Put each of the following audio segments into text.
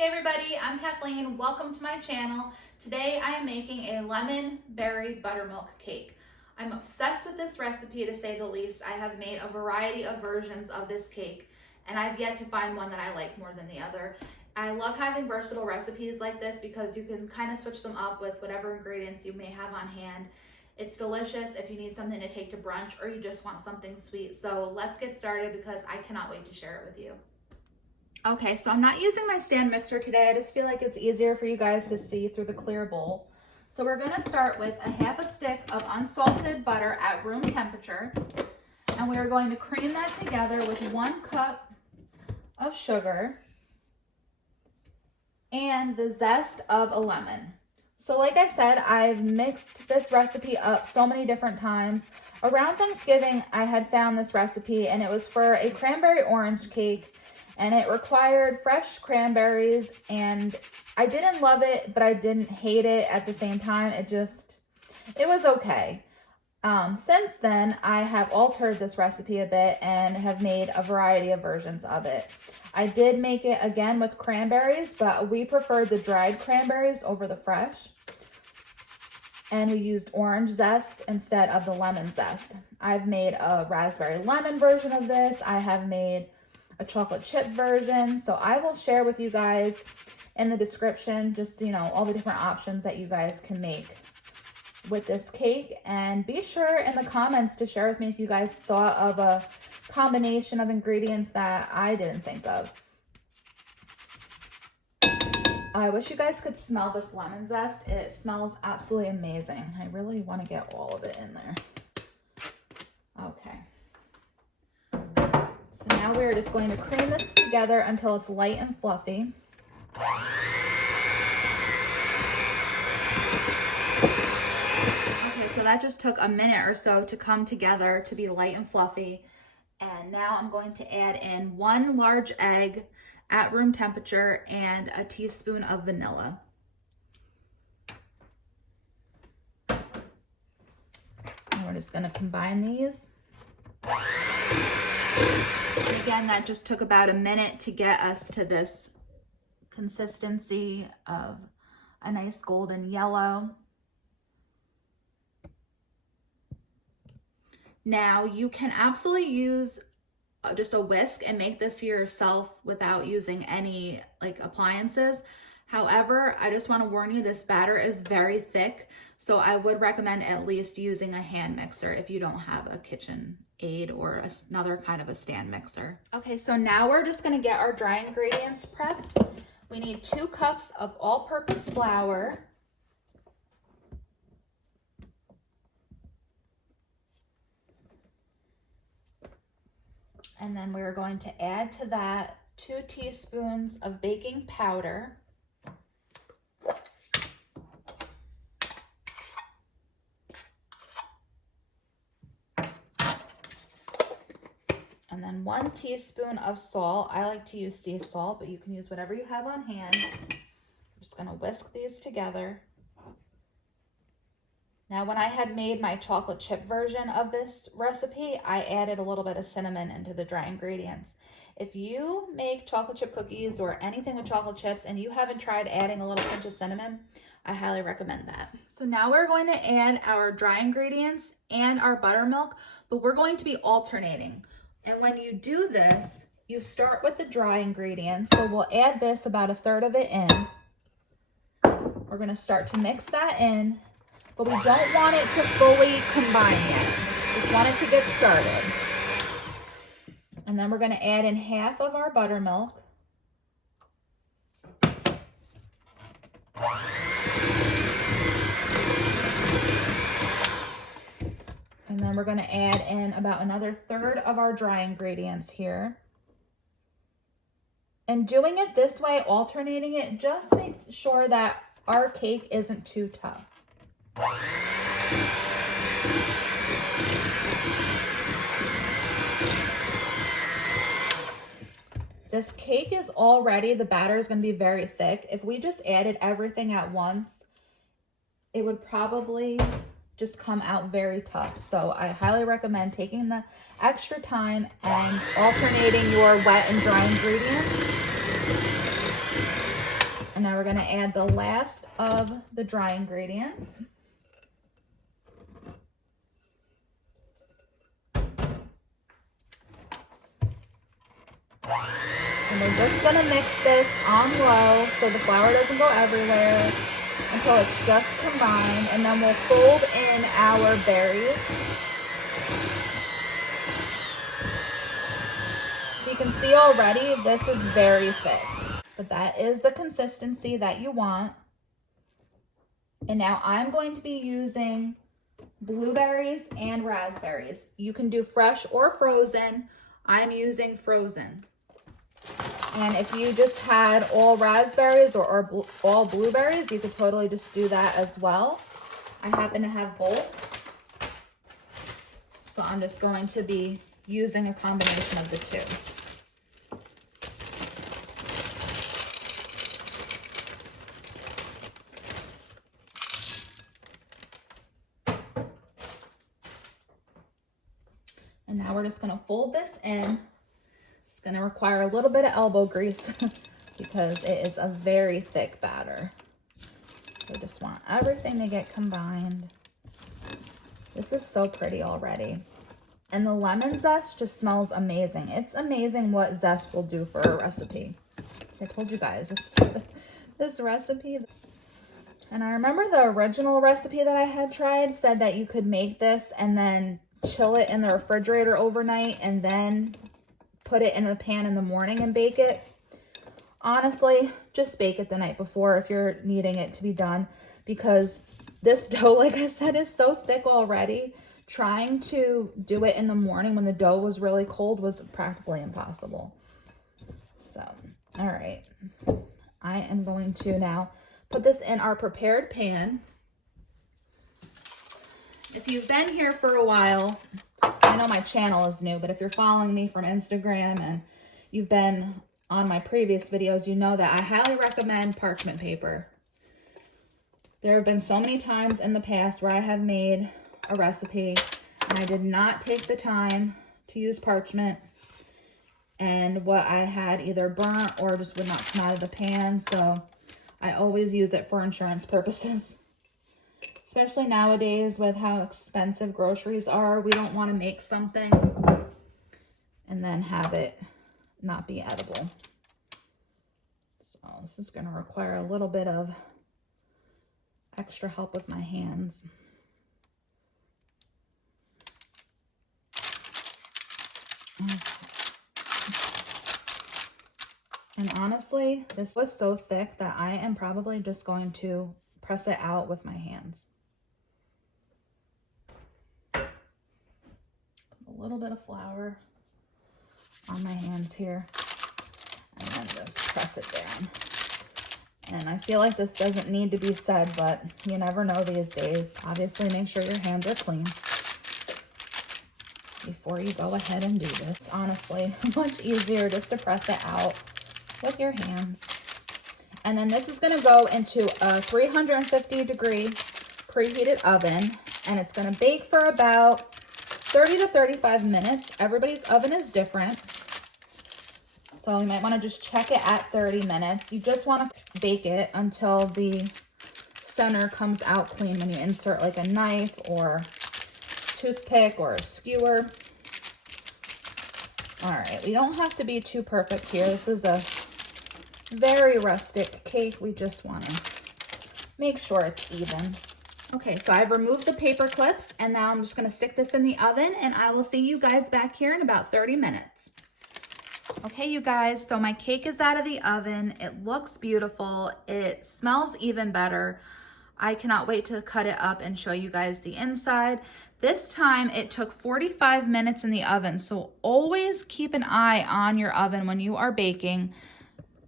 Hey everybody, I'm Kathleen. Welcome to my channel. Today I am making a lemon berry buttermilk cake. I'm obsessed with this recipe, to say the least. I have made a variety of versions of this cake and I've yet to find one that I like more than the other. I love having versatile recipes like this because you can kind of switch them up with whatever ingredients you may have on hand. It's delicious if you need something to take to brunch or you just want something sweet. So let's get started because I cannot wait to share it with you. Okay, so I'm not using my stand mixer today. I just feel like it's easier for you guys to see through the clear bowl. So we're gonna start with a half a stick of unsalted butter at room temperature. And we are going to cream that together with 1 cup of sugar and the zest of a lemon. So like I said, I've mixed this recipe up so many different times. Around Thanksgiving, I had found this recipe and it was for a cranberry orange cake. And it required fresh cranberries, and I didn't love it, but I didn't hate it at the same time. It was okay. Since then, I have altered this recipe a bit and have made a variety of versions of it. I did make it again with cranberries, but we preferred the dried cranberries over the fresh. And we used orange zest instead of the lemon zest. I've made a raspberry lemon version of this. I have made a chocolate chip version. So I will share with you guys in the description, just, all the different options that you guys can make with this cake. And be sure in the comments to share with me if you guys thought of a combination of ingredients that I didn't think of. I wish you guys could smell this lemon zest. It smells absolutely amazing. I really want to get all of it in there. Okay. So now we're just going to cream this together until it's light and fluffy. Okay, so that just took a minute or so to come together to be light and fluffy. And now I'm going to add in 1 large egg at room temperature and a teaspoon of vanilla. And we're just going to combine these. And again, that just took about a minute to get us to this consistency of a nice golden yellow. Now you can absolutely use just a whisk and make this yourself without using any appliances. However, I just want to warn you, this batter is very thick, so I would recommend at least using a hand mixer if you don't have a kitchen aid or another kind of a stand mixer. Okay, so now we're just going to get our dry ingredients prepped. We need 2 cups of all-purpose flour. And then we're going to add to that 2 teaspoons of baking powder. And then 1 teaspoon of salt. I like to use sea salt, but you can use whatever you have on hand. I'm just gonna whisk these together. Now, when I had made my chocolate chip version of this recipe, I added a little bit of cinnamon into the dry ingredients. If you make chocolate chip cookies or anything with chocolate chips and you haven't tried adding a little pinch of cinnamon, I highly recommend that. So now we're going to add our dry ingredients and our buttermilk, but we're going to be alternating. And when you do this, you start with the dry ingredients. So we'll add this about 1/3 of it in. We're going to start to mix that in, but we don't want it to fully combine yet. Just want it to get started. And then we're going to add in half of our buttermilk. And then we're going to add in about another 1/3 of our dry ingredients here. And doing it this way, alternating it, just makes sure that our cake isn't too tough. This cake is already, the batter is going to be very thick. If we just added everything at once, it would probably just come out very tough. So I highly recommend taking the extra time and alternating your wet and dry ingredients. we're gonna add the last of the dry ingredients. And we're just gonna mix this on low so the flour doesn't go everywhere until it's just combined, and then we'll fold in our berries. So you can see already this is very thick, but that is the consistency that you want. And now I'm going to be using blueberries and raspberries. You can do fresh or frozen. I'm using frozen. And if you just had all raspberries or all blueberries, you could totally just do that as well. I happen to have both. So I'm just going to be using a combination of the two. And now we're just gonna fold this in. It's gonna require a little bit of elbow grease because it is a very thick batter. So just want everything to get combined. This is so pretty already. And the lemon zest just smells amazing. It's amazing what zest will do for a recipe. I told you guys this recipe. And I remember the original recipe that I had tried said that you could make this and then chill it in the refrigerator overnight and then put it in a pan in the morning and bake it. Honestly, just bake it the night before if you're needing it to be done, because this dough, like I said, is so thick already. Trying to do it in the morning when the dough was really cold was practically impossible. So, all right. I am going to now put this in our prepared pan. If you've been here for a while, I know my channel is new, but if you're following me from Instagram and you've been on my previous videos, you know that I highly recommend parchment paper. There have been so many times in the past where I have made a recipe and I did not take the time to use parchment, and what I had either burnt or just would not come out of the pan. So I always use it for insurance purposes. Especially nowadays with how expensive groceries are, we don't want to make something and then have it not be edible. So this is going to require a little bit of extra help with my hands. And honestly, this was so thick that I am probably just going to press it out with my hands. A little bit of flour on my hands here, and then just press it down. And I feel like this doesn't need to be said, but you never know these days. Obviously, make sure your hands are clean before you go ahead and do this. Honestly, much easier just to press it out with your hands. And then this is going to go into a 350-degree preheated oven, and it's going to bake for about 30 to 35 minutes. Everybody's oven is different, so you might want to just check it at 30 minutes. You just want to bake it until the center comes out clean when you insert like a knife or toothpick or a skewer. All right, we don't have to be too perfect here. This is a very rustic cake. We just want to make sure it's even. Okay, so I've removed the paper clips, and now I'm just going to stick this in the oven, and I will see you guys back here in about 30 minutes. Okay, you guys, so my cake is out of the oven. It looks beautiful. It smells even better. I cannot wait to cut it up and show you guys the inside. This time it took 45 minutes in the oven, so always keep an eye on your oven when you are baking.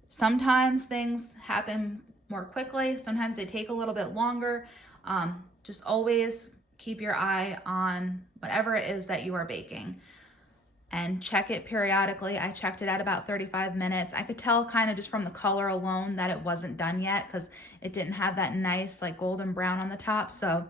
Sometimes things happen more quickly. Sometimes they take a little bit longer. Just always keep your eye on whatever it is that you are baking and check it periodically. I checked it at about 35 minutes. I could tell kind of just from the color alone that it wasn't done yet because it didn't have that nice like golden brown on the top. So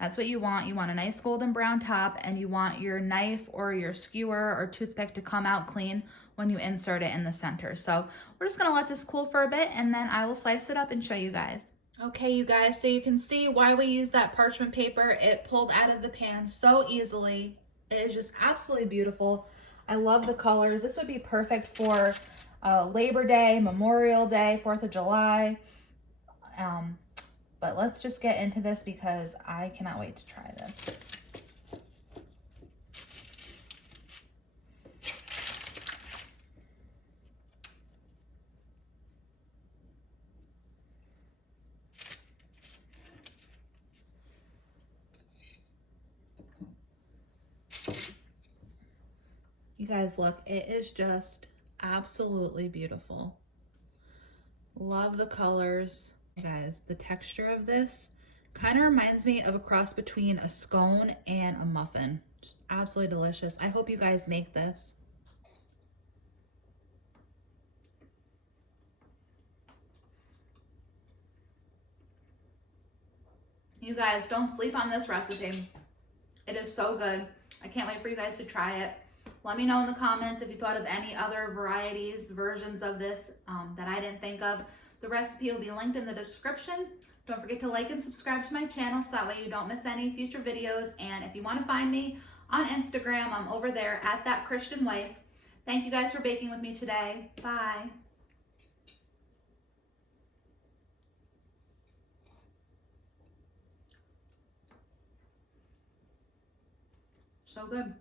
That's what you want. You want a nice golden brown top, and you want your knife or your skewer or toothpick to come out clean when you insert it in the center. So we're just gonna let this cool for a bit, and then I will slice it up and show you guys. Okay, you guys, so you can see why we use that parchment paper. It pulled out of the pan so easily. It is just absolutely beautiful. I love the colors. This would be perfect for Labor Day, Memorial Day, 4th of July. But let's just get into this because I cannot wait to try this. You guys, look, it is just absolutely beautiful. Love the colors. Guys, the texture of this kind of reminds me of a cross between a scone and a muffin. Just absolutely delicious. I hope you guys make this. You guys, don't sleep on this recipe. It is so good. I can't wait for you guys to try it. Let me know in the comments if you thought of any other varieties, versions of this that I didn't think of. The recipe will be linked in the description. Don't forget to like and subscribe to my channel so that way you don't miss any future videos. And if you want to find me on Instagram, I'm over there at That Christian Wife. Thank you guys for baking with me today. Bye. So good.